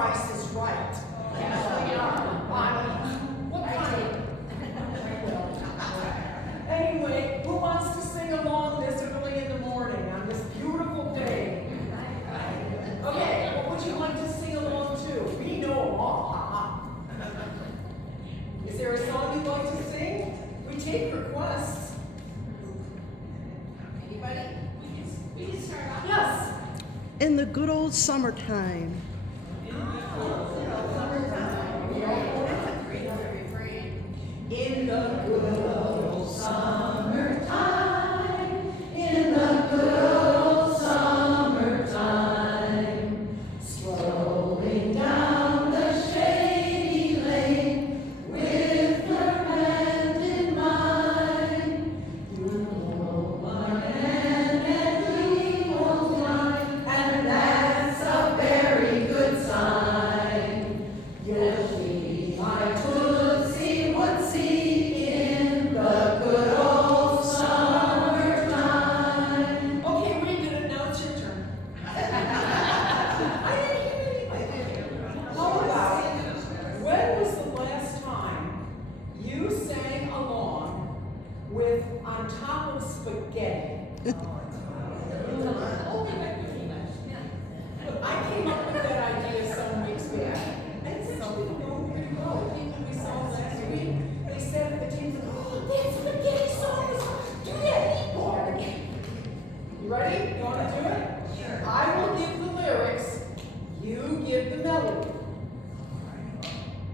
Price is Right. What kind of... Anyway, who wants to sing along this early in the morning on this beautiful day? Okay, what would you like to sing along to? We know them all. Is there a song you'd like to sing? We take requests. Anybody? We can start off. Yes. In the good old summertime. In the good old summertime, in the good old summertime, strolling down the shady lane with her hand in mine, you hold my hand and we hold mine, and that's a very good sign. You'll be my tootsie wootsie in the good old summertime. Okay, we did it. Now it's your turn. I didn't hear anything. How about, when was the last time you sang along with On Top of Spaghetti? I came up with that idea some weeks back. And it's actually going pretty well. I think when we saw it last week, they said at the team, oh, that spaghetti song is, do that meatball. You ready? You want to do it? Sure. I will give the lyrics, you give the melody.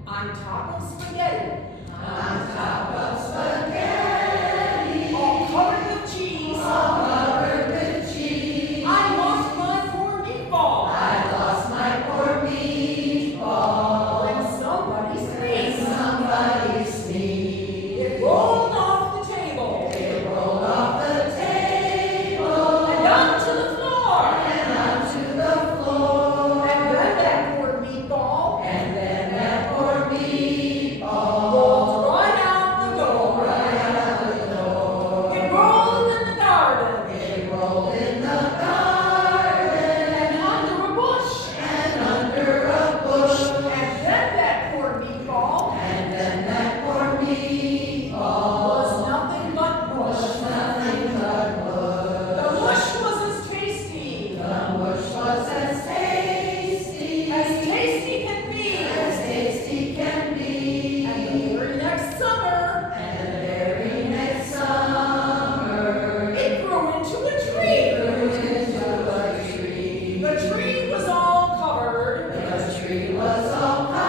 On top of spaghetti. On top of spaghetti. All covered with cheese. All covered with cheese. I lost my poor meatball. I lost my poor meatball. When somebody sneezed. When somebody sneezed. It rolled off the table. It rolled off the table. And onto the floor. And onto the floor. And then that poor meatball. And then that poor meatball. Rolled right out the door. Right out the door. It rolled in the garden. It rolled in the garden. And under a bush. And under a bush. And then that poor meatball. And then that poor meatball. Was nothing but mush. Was nothing but mush. The mush was as tasty. The mush was as tasty. As tasty can be. As tasty can be. And the very next summer. And the very next summer. It grew into a tree. It grew into a tree. The tree was all covered. The tree was all covered.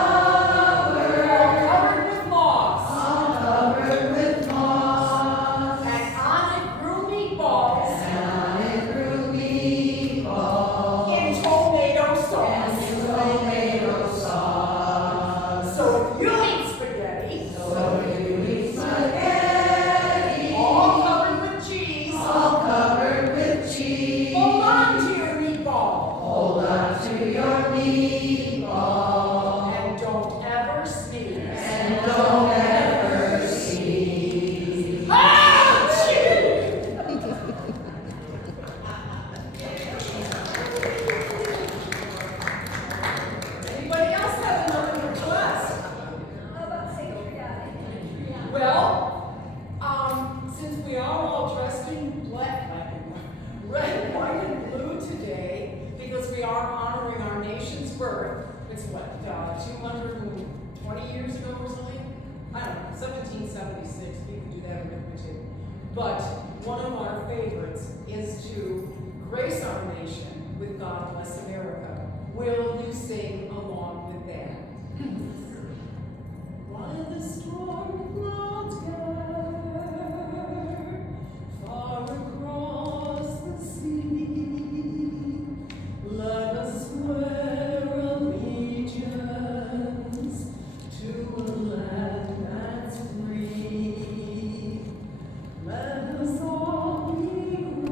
All covered with moss. All covered with moss. And on it grew meatballs. And on it grew meatballs. In tomato sauce. In tomato sauce. So if you eat spaghetti. So if you eat spaghetti. All covered with cheese. All covered with cheese. Hold on to your meatball. Hold on to your meatball. And don't ever sneeze. And don't ever sneeze. Anybody else have another request? Well, since we are all dressed in red, white, and blue today, because we are honoring our nation's birth, it's what, 220 years ago or something? I don't know, 1776, we can do that arithmetic. But one of our favorites is to grace our nation with God Bless America. Will you sing along with that? While the storm clouds gather far across the sea, let us swear allegiance to a land that's free. Let us all be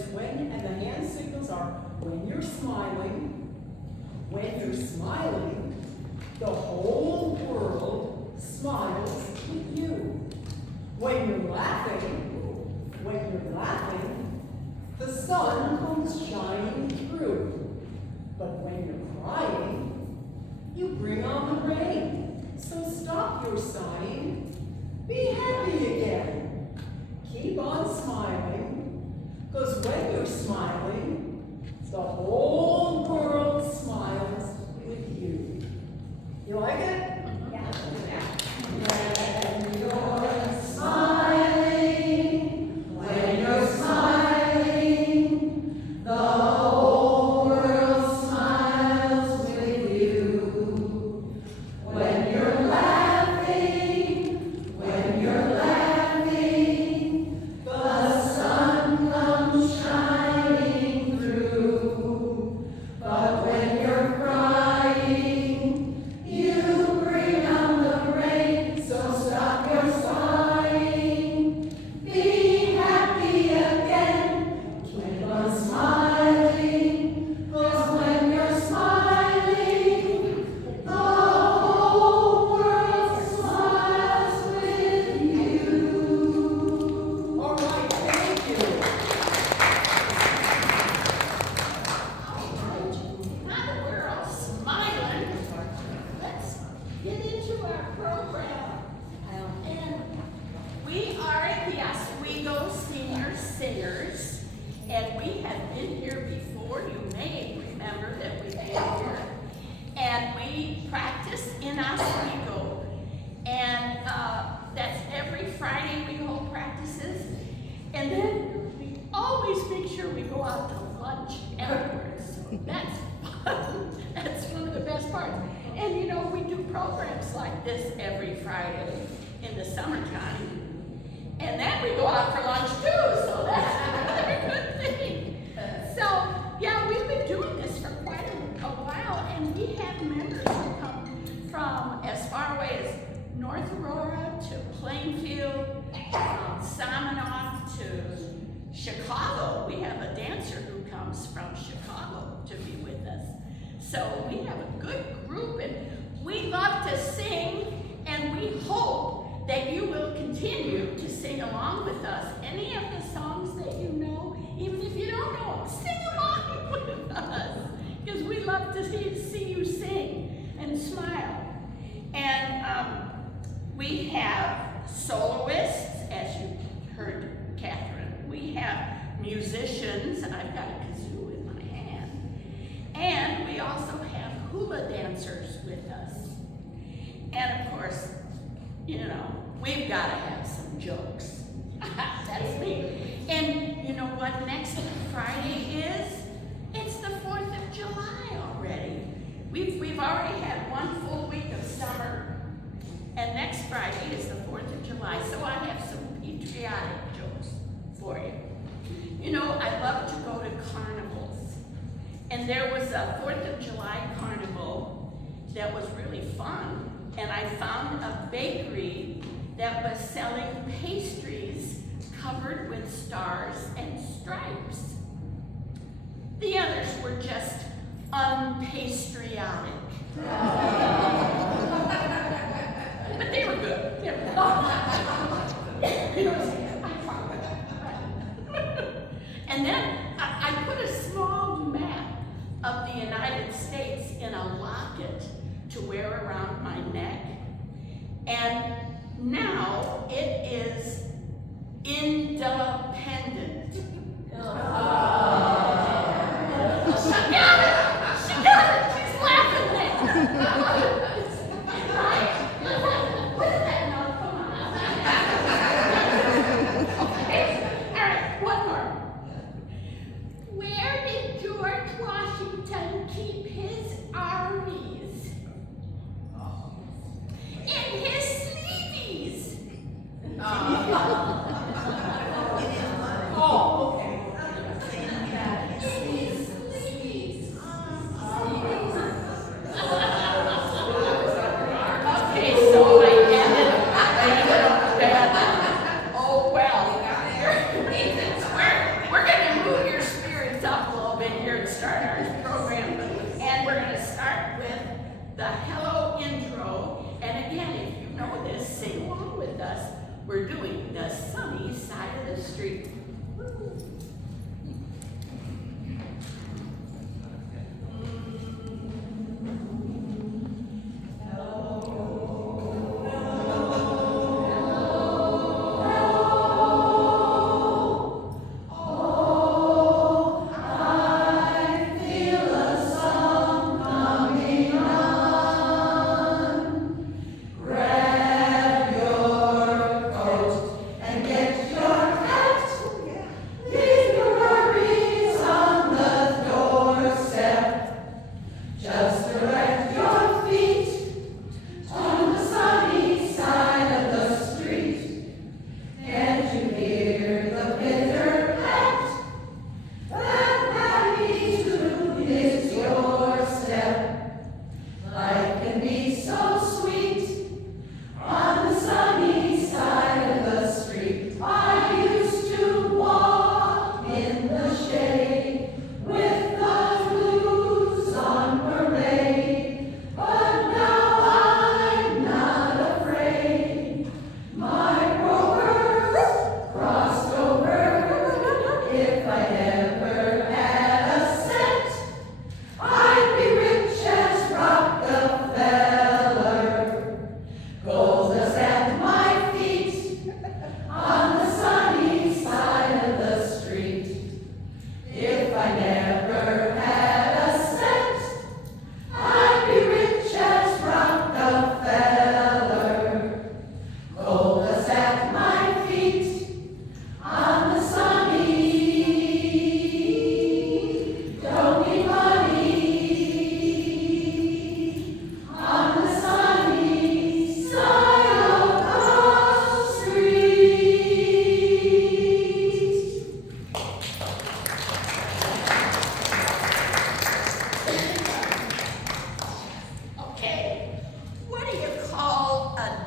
it's when, and the hand signals are when you're smiling. When you're smiling, the whole world smiles with you. When you're laughing, the sun comes shining through. But when you're crying, you bring on the rain. So stop your sighing. Be happy again. Keep on smiling, because when you're smiling, the whole world smiles with you. You like it? Yeah. When you're smiling, the whole world smiles with you. When you're laughing, the sun comes shining through. But when you're crying, you bring on the rain. So stop your sighing. Be happy again. Keep on smiling. 'Cause when you're smiling, the whole world smiles with you. All right, thank you. Now that we're all smiling, let's get into our program. And we are the Oswego Senior Singers, and we have been here before. You may remember that we've been here. And we practice in Oswego. And that's every Friday we hold practices. And then we always make sure we go out to lunch afterwards. That's fun. That's one of the best parts. And you know, we do programs like this every Friday in the summertime. And then we go out for lunch too, so that's another good thing. So, yeah, we've been doing this for quite a while, and we have members who come from as far away as North Aurora to Plainfield, from Salmonoff to Chicago. We have a dancer who comes from Chicago to be with us. So we have a good group, and we love to sing, and we hope that you will continue to sing along with us. Any of the songs that you know, even if you don't know them, sing along with us, because we love to see you sing and smile. And we have soloists, as you heard Catherine. We have musicians. I've got a kazoo in my hand. And we also have hula dancers with us. And of course, you know, we've got to have some jokes. That's me. And you know what next Friday is? It's the 4th of July already. We've already had one full week of summer. And next Friday is the 4th of July. So I have some patriotic jokes for you. You know, I love to go to carnivals. And there was a 4th of July carnival that was really fun. And I found a bakery that was selling pastries covered with stars and stripes. The others were just unpatriotic. But they were good. They were And then I put a small map of the United States in a locket to wear around my neck. And now it is independent. She got it! She got it! She's laughing there! Right? Look at that. Come on. start our program, and we're gonna start with the hello intro. And again, if you know this, sing along with us. We're doing the sunny side of the street.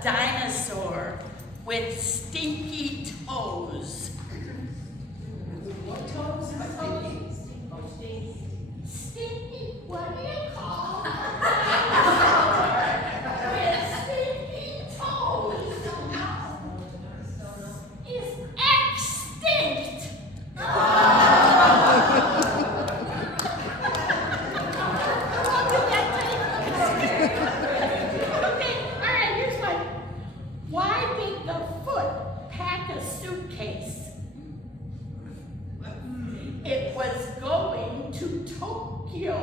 Dinosaur with stinky toes. What toes? Stinky, what do you call with stinky toes? Is extinct. Why did the foot pack a suitcase? It was going to Tokyo.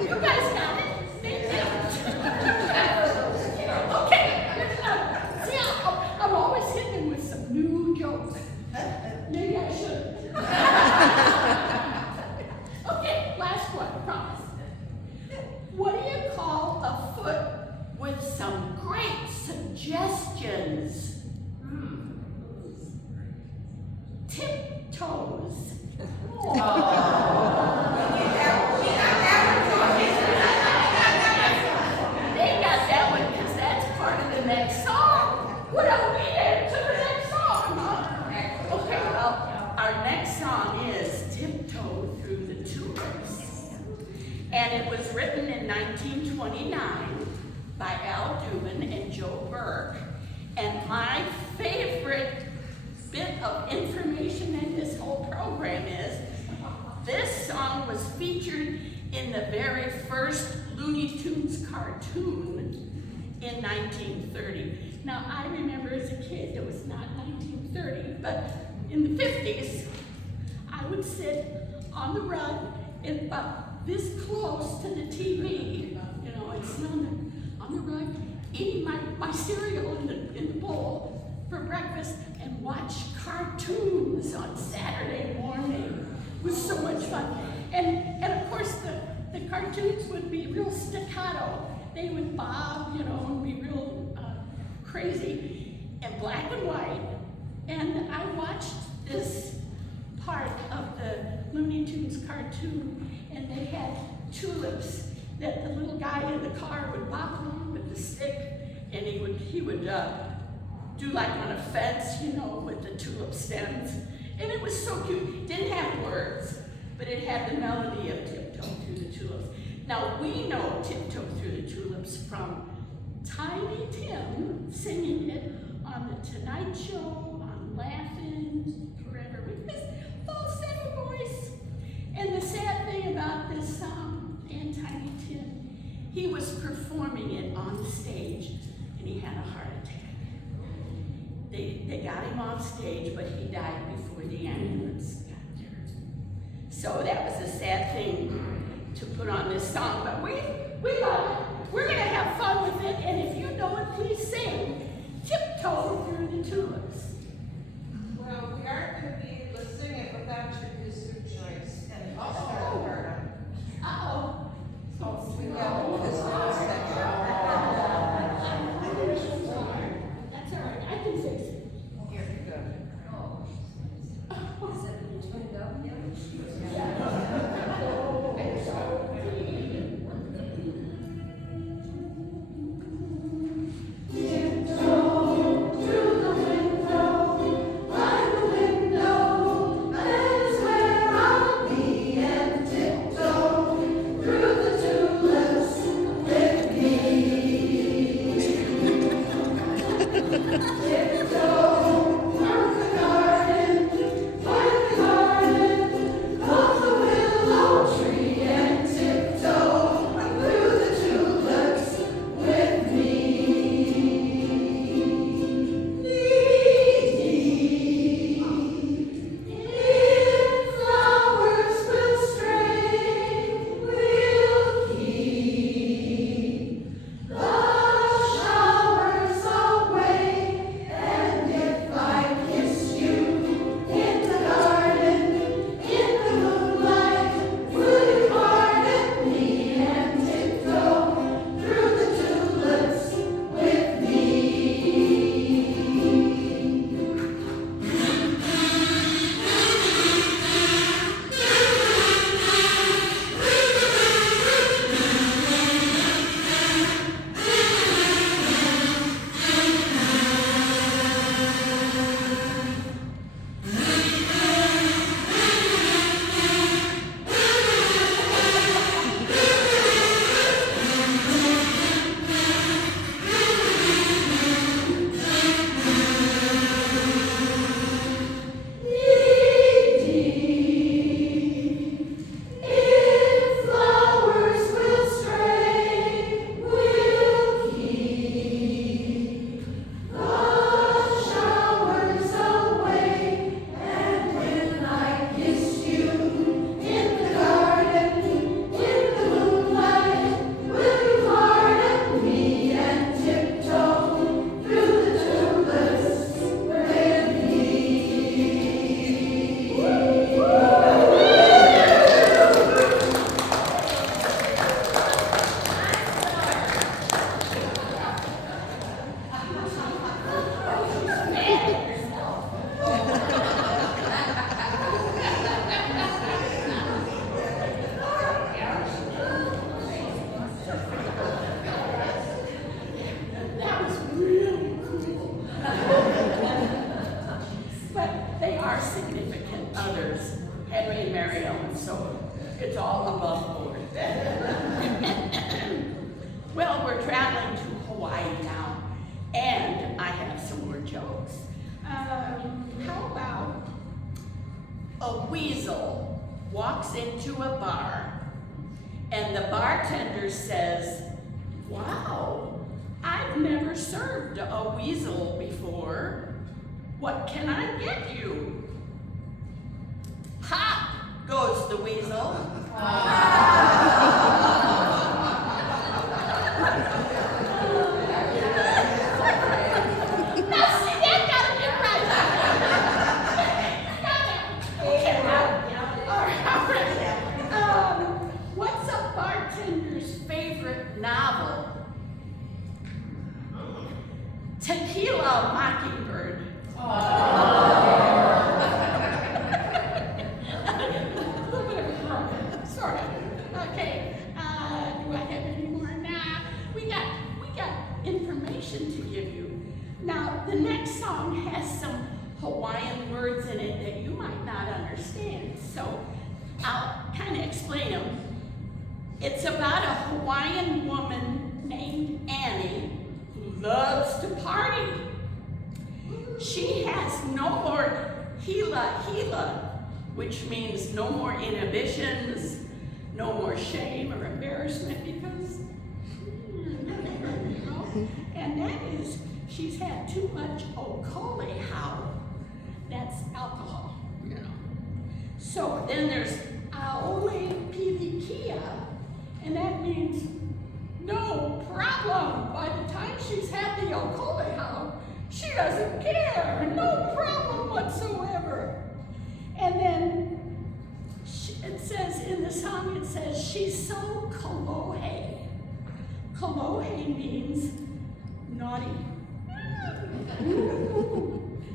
You guys got it? Thank you. Okay. See, I'm always hitting with some new jokes. Maybe I should. Okay, last one, promise. What do you call a foot with some great suggestions? Tiptoes. They got that one because that's part of the next song. Well, we did to the next song, huh? Okay, well, our next song is Tiptoe Through the Tulips. And it was written in 1929 by Al Dubin and Joe Burke. And my favorite bit of information in this whole program is this song was featured in the very first Looney Tunes cartoon in 1930. Now, I remember as a kid, it was not 1930, but in the 50s, I would sit on the rug and about this close to the TV, you know, and sit on the rug, eating my cereal in the bowl for breakfast and watch cartoons on Saturday morning. It was so much fun. And of course, the cartoons would be real staccato. They would bob, you know, and be real crazy, and black and white. And I watched this part of the Looney Tunes cartoon, and they had tulips that the little guy in the car would bop along with the stick, and he would do like on a fence, you know, with the tulip stems. And it was so cute. It didn't have words, but it had the melody of Tiptoe Through the Tulips. Now we know Tiptoe Through the Tulips from Tiny Tim singing it on The Tonight Show, on Laughing Forever with his falsetto voice. And the sad thing about this song, and Tiny Tim, he was performing it on stage and he had a heart attack. They got him off stage, but he died before the ambulance got there. So that was a sad thing to put on this song, but we love it. We're gonna have fun with it, and if you know it, please sing Tiptoe Through the Tulips. Well, we aren't going to be able to sing it without your kazoo choice. And Uh-oh. So we got the kazoo section. that's all right, I can fix it. Here you go. It's all above board. Well, we're traveling to Hawaii now, and I have some more jokes. How about a weasel walks into a bar, and the bartender says, "Wow, I've never served a weasel before. What can I get you?" "Ha!" goes the weasel. Now see, that got it right. Okay, now, all right. What's a bartender's favorite novel? Tequila Mockingbird. A little bit of a sort of. Okay. Do I have information to give you. Now, the next song has some Hawaiian words in it that you might not understand, so I'll kind of explain them. It's about a Hawaiian woman named Annie who loves to party. She has no more hila, which means no more inhibitions, no more shame or embarrassment, because, you know, and that is, she's had too much okolehau. That's alcohol, you know. So then there's aole pilikia, and that means no problem. By the time she's had the okolehau, she doesn't care, no problem whatsoever. And then it says in the song, it says, she's so kalohe. Kalohe means naughty.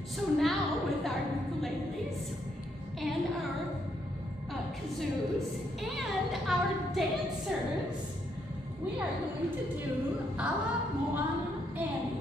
So now with our ukuleles and our kazoos and our dancers, we are going to do Ala Moana Annie.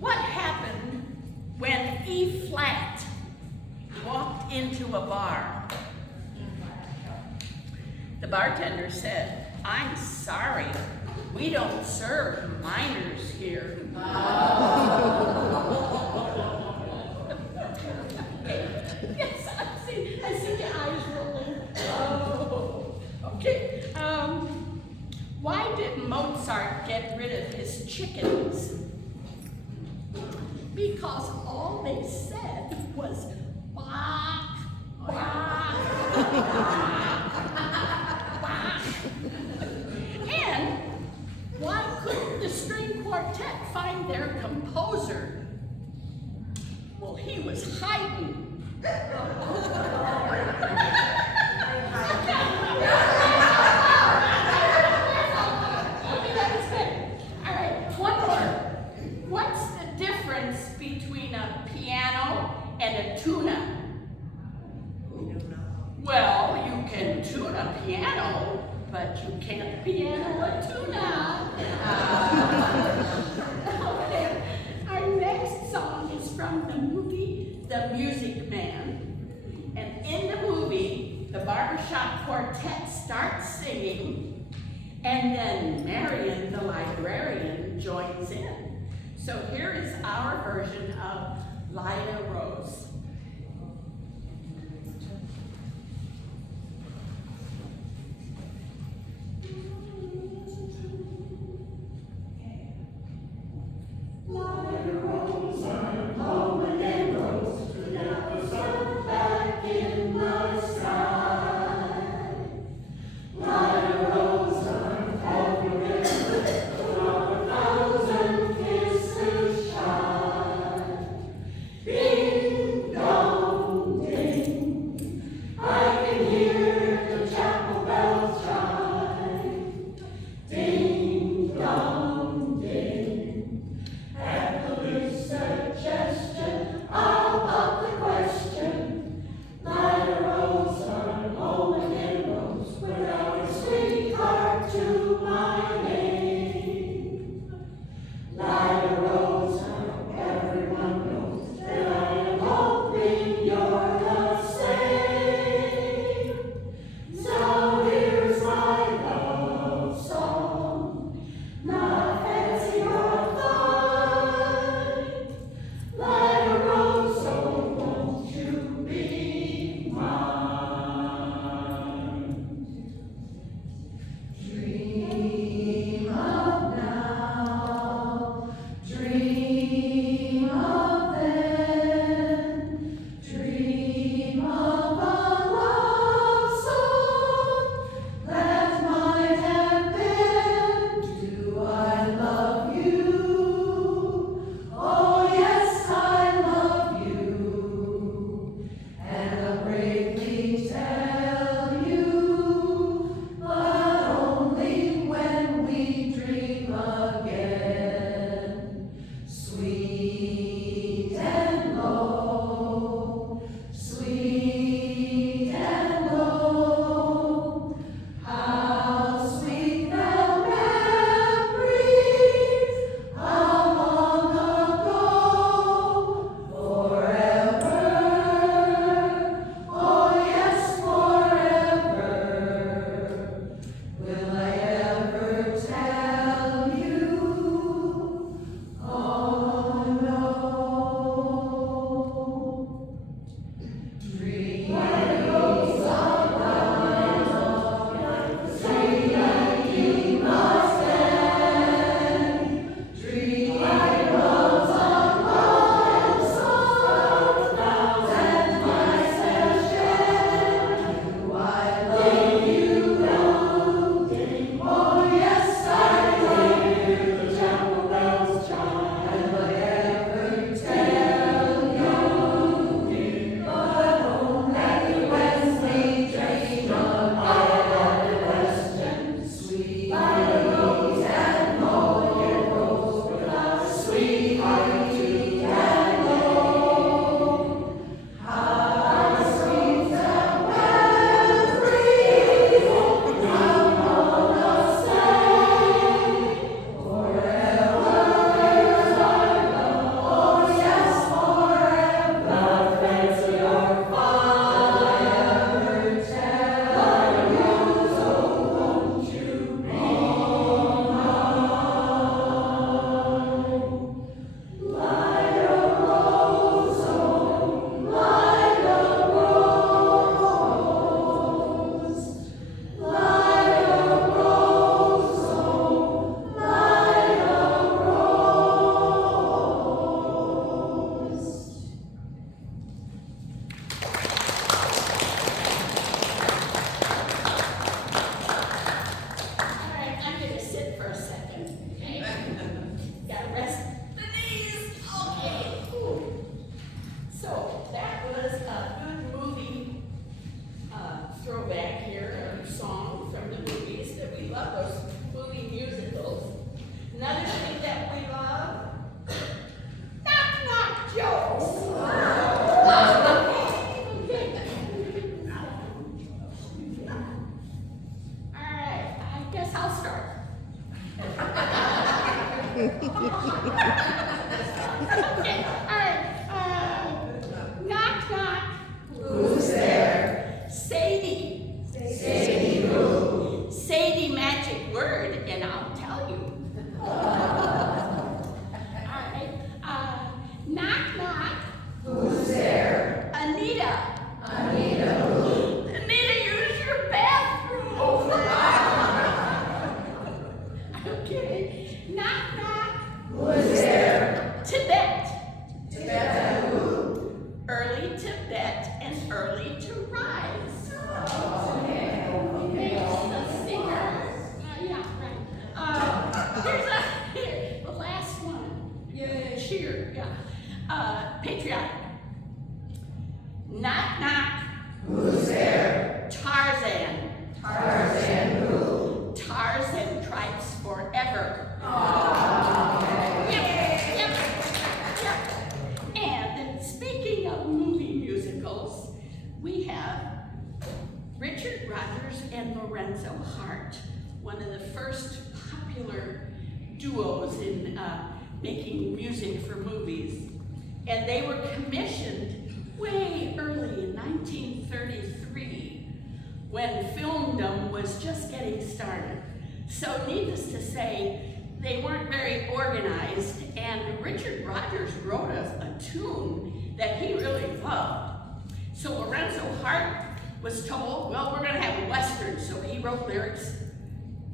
What happened when E flat walked into a bar? The bartender said, "I'm sorry, we don't serve minors here." Yes, I see the eyes rolling. Oh, okay. Why did Mozart get rid of his chickens? Because all they said was "bach, bach, bach." And why couldn't the string quartet find their composer? Well, he was hiding. piano, but you can't piano a tuna. Okay. Our next song is from the movie The Music Man. And in the movie, the barbershop quartet starts singing, and then Marion, the librarian, joins in. So here is our version of Lila Rose. Bing, guess I'll start. Okay, all right. Knock, knock. Who's there? Sadie. Sadie who? Sadie, magic word, and I'll tell you. All right. Knock, knock. Who's there? Anita. Anita who? Anita, use your bathroom. Okay. Knock, knock. Who's there? Tibet. Tibet who? Early Tibet and early to rise. Okay. The singer. Yeah, right. Here, the last one. Yay. Cheer, yeah. Patriotic. Knock, knock. Who's there? Tarzan. Tarzan who? Tarzan tribes forever. Okay. Yep. And speaking of movie musicals, we have Richard Rodgers and Lorenzo Hart, one of the first popular duos in making music for movies. And they were commissioned way early in 1933 when filmdom was just getting started. So needless to say, they weren't very organized, and Richard Rodgers wrote a tune that he really loved. So Lorenzo Hart was told, well, we're gonna have a Western, so he wrote lyrics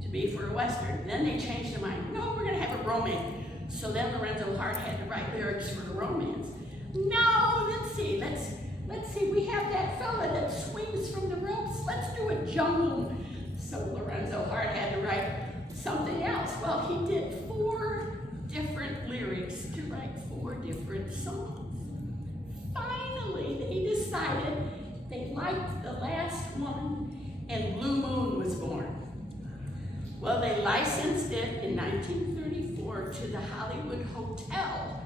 to be for a Western. Then they changed their mind, no, we're gonna have a romance. So then Lorenzo Hart had to write lyrics for a romance. No, let's see, we have that fella that swings from the ropes, let's do a jungle. So Lorenzo Hart had to write something else. Well, he did 4 different lyrics to write 4 different songs. Finally, they decided they liked the last one, and Blue Moon was born. Well, they licensed it in 1934 to the Hollywood Hotel,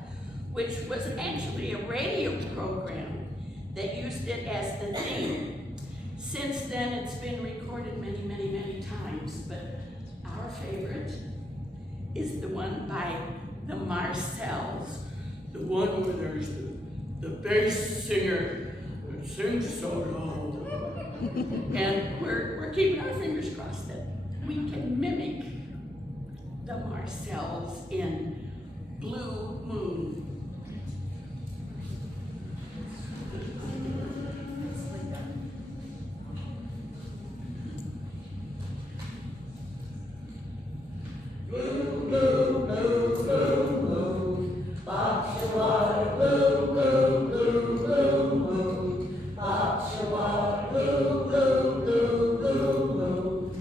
which was actually a radio program that used it as the theme. Since then, it's been recorded many, many, many times, but our favorite is the one by the Marcells, the one where there's the bass singer that sings so low. And we're keeping our fingers crossed that we can mimic the Marcells in Blue Moon. Blue, blue, blue, blue, blue. Box your water, blue, blue, blue, blue, blue. Box your water, blue, blue, blue, blue, blue.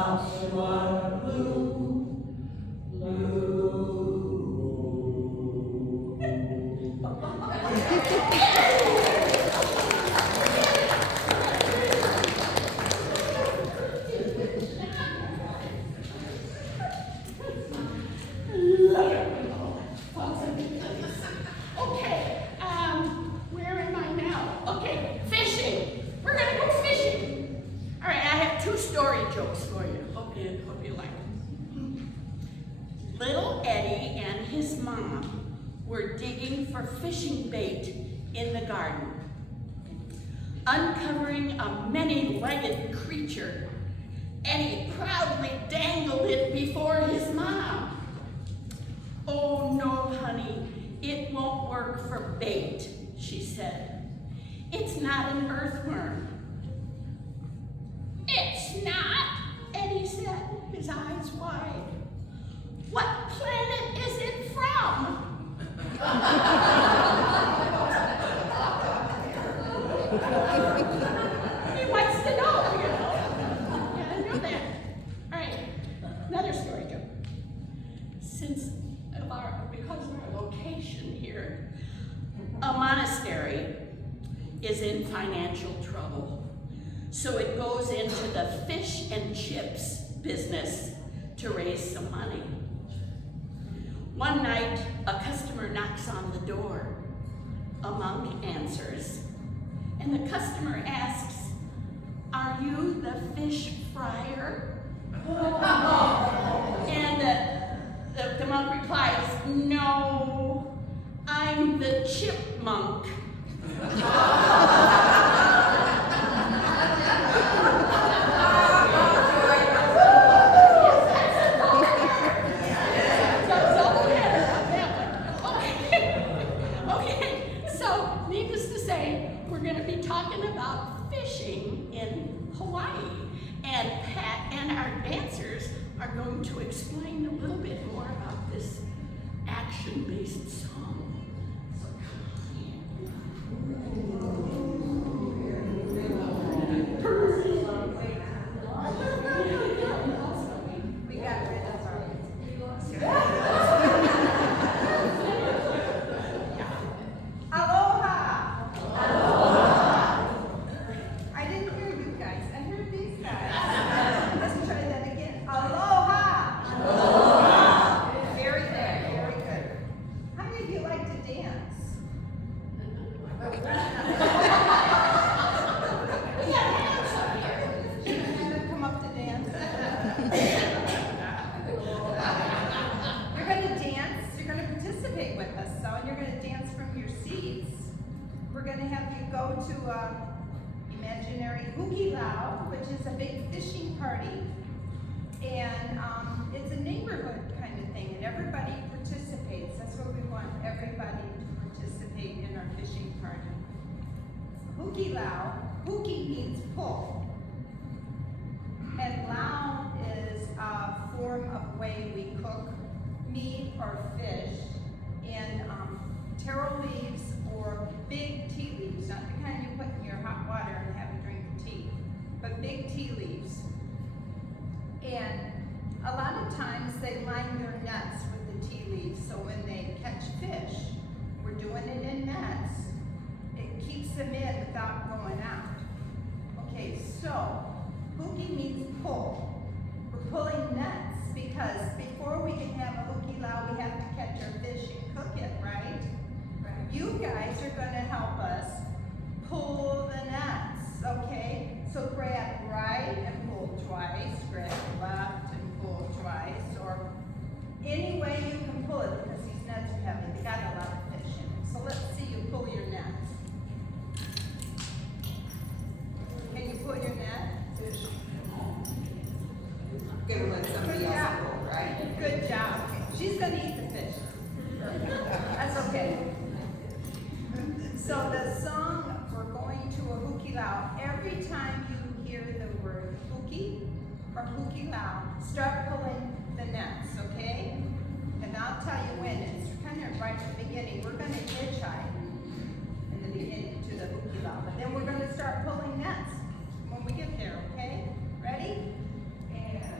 Okay, where am I now? Okay, fishing. We're gonna go fishing. All right, I have two story jokes for you. Hope you like them. Little Eddie and his mom were digging for fishing bait in the garden. Uncovering a many-legged creature, Eddie proudly dangled it before his mom. "Oh no, honey, it won't work for bait," she said. "It's not an earthworm." "It's not?" Eddie said, his eyes wide. "What planet is it from?" He wants to know, you know. Yeah, I know that. All right, another story, Joe. Because of our location here, a monastery is in financial trouble. So it goes into the fish and chips business to raise some money. One night, a customer knocks on the door. A monk answers, and the customer asks, "Are you the fish fryer?" And the monk replies, "No, I'm the chipmunk." Okay, so needless to say, we're going to be talking about fishing in Hawaii. And Pat and our dancers are going to explain a little bit more about this action-based song. So We got rid of our. Aloha! I didn't hear you guys. I heard these guys. Let's try that again. Aloha! Very good, very good. How many of you like to dance? Hannah, come up to dance. You're going to dance. You're going to participate with us. So, and you're going to dance from your seats. We're going to have you go to imaginary hukilau, which is a big fishing party. And it's a neighborhood kind of thing, and everybody participates. That's what we want, everybody to participate in our fishing party. Hukilau, huki means pull. And lao is a form of way we cook meat or fish in taro leaves or big tea leaves, not the kind you put in your hot water and have a drink of tea, but big tea leaves. And a lot of times they line their nets with the tea leaves, so when they catch fish, we're doing it in nets, it keeps them in without going out. Okay, so huki means pull. We're pulling nets because before we can have a hukilau, we have to catch our fish and cook it, right? You guys are going to help us pull the nets, okay? So grab right and pull twice, grab left and pull twice, or any way you can pull it because these nets are heavy. They got a lot of fish in them. So let's see you pull your nets. Can you pull your net? Gonna let somebody Good else job. pull, right? Good job. She's going to eat the fish. That's okay. So the song, we're going to a hukilau. Every time you hear the word huki or hukilau, start pulling the nets, okay? And I'll tell you when. It's kind of right at the beginning. We're going to hitchhike in the beginning to the hukilau, but then we're going to start pulling nets when we get there, okay? Ready? And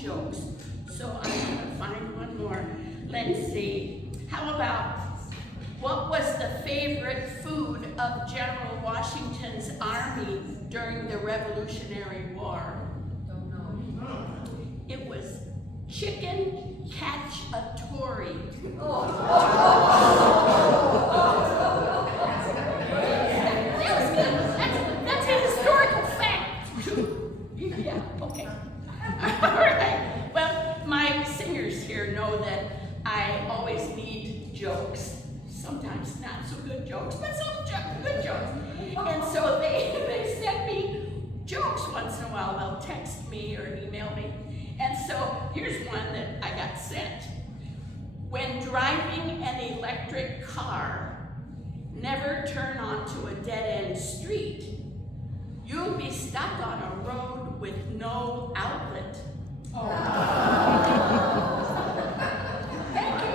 jokes. So I'm gonna find one more. Let's see. How about, what was the favorite food of General Washington's army during the Revolutionary War? Don't know. It was chicken cacciatore. That was good. That's a historical fact, too. Yeah, okay. All right. Well, my singers here know that I always need jokes. Sometimes not so good jokes, but some good jokes. And so they send me jokes once in a while. They'll text me or email me. And so here's one that I got sent. When driving an electric car, never turn onto a dead-end street. You'll be stuck on a road with no outlet. Thank you.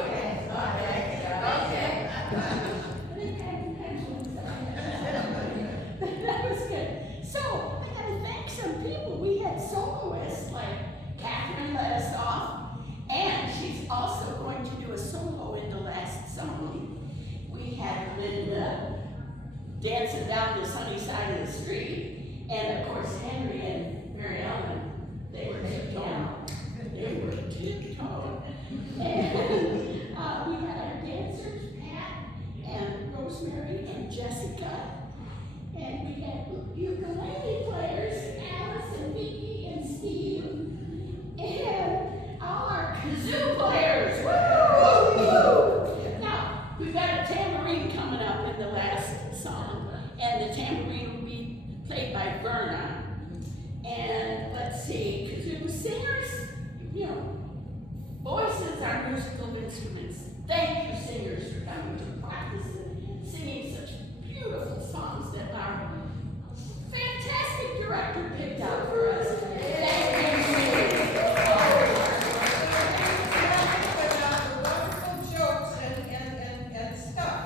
That was good. So, I gotta thank some people. We had soloists like Catherine let us off, and she's also going to do a solo in the last song. We had Linda dancing down the sunny side of the street, and of course Henry and Mary Ellen, they were tiptoeing. They were tiptoeing. And we had our dancers, Pat and Rosemary and Jessica. And we had ukulele players, Alice and Vicky and Steve. And all our kazoo players. Woo! Now, we've got a tambourine coming up in the last song. And the tambourine will be played by Verna. And let's see, kazoo singers, you know, voices are musical instruments. Thank you, singers, for coming to practice and singing such beautiful songs that our fantastic director picked out for us. Thank you. Wonderful jokes and stuff.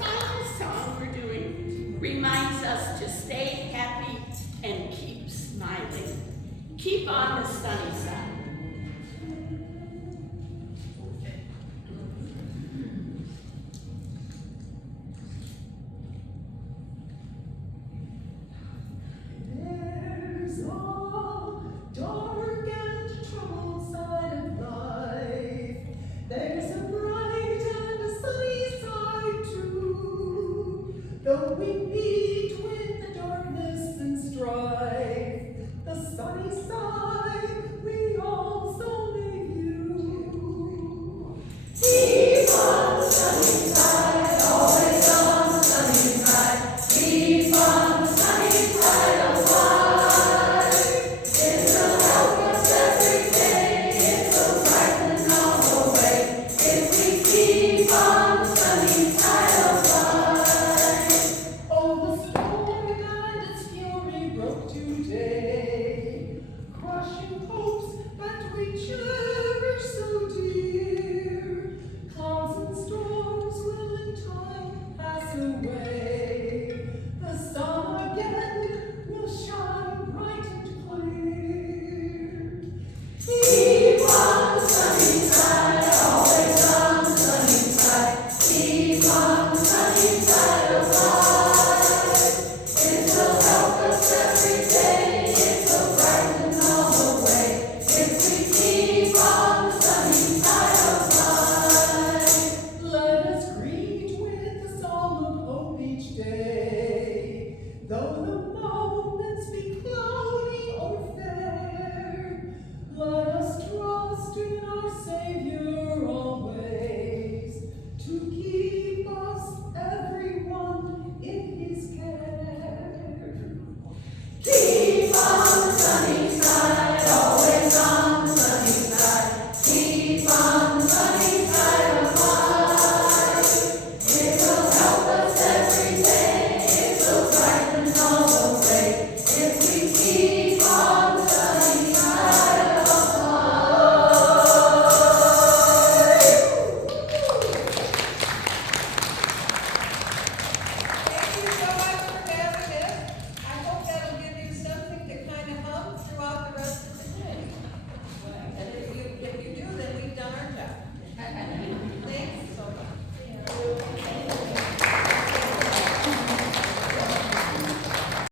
The song we're doing reminds us to stay happy and keep smiling. Keep on the sunny side.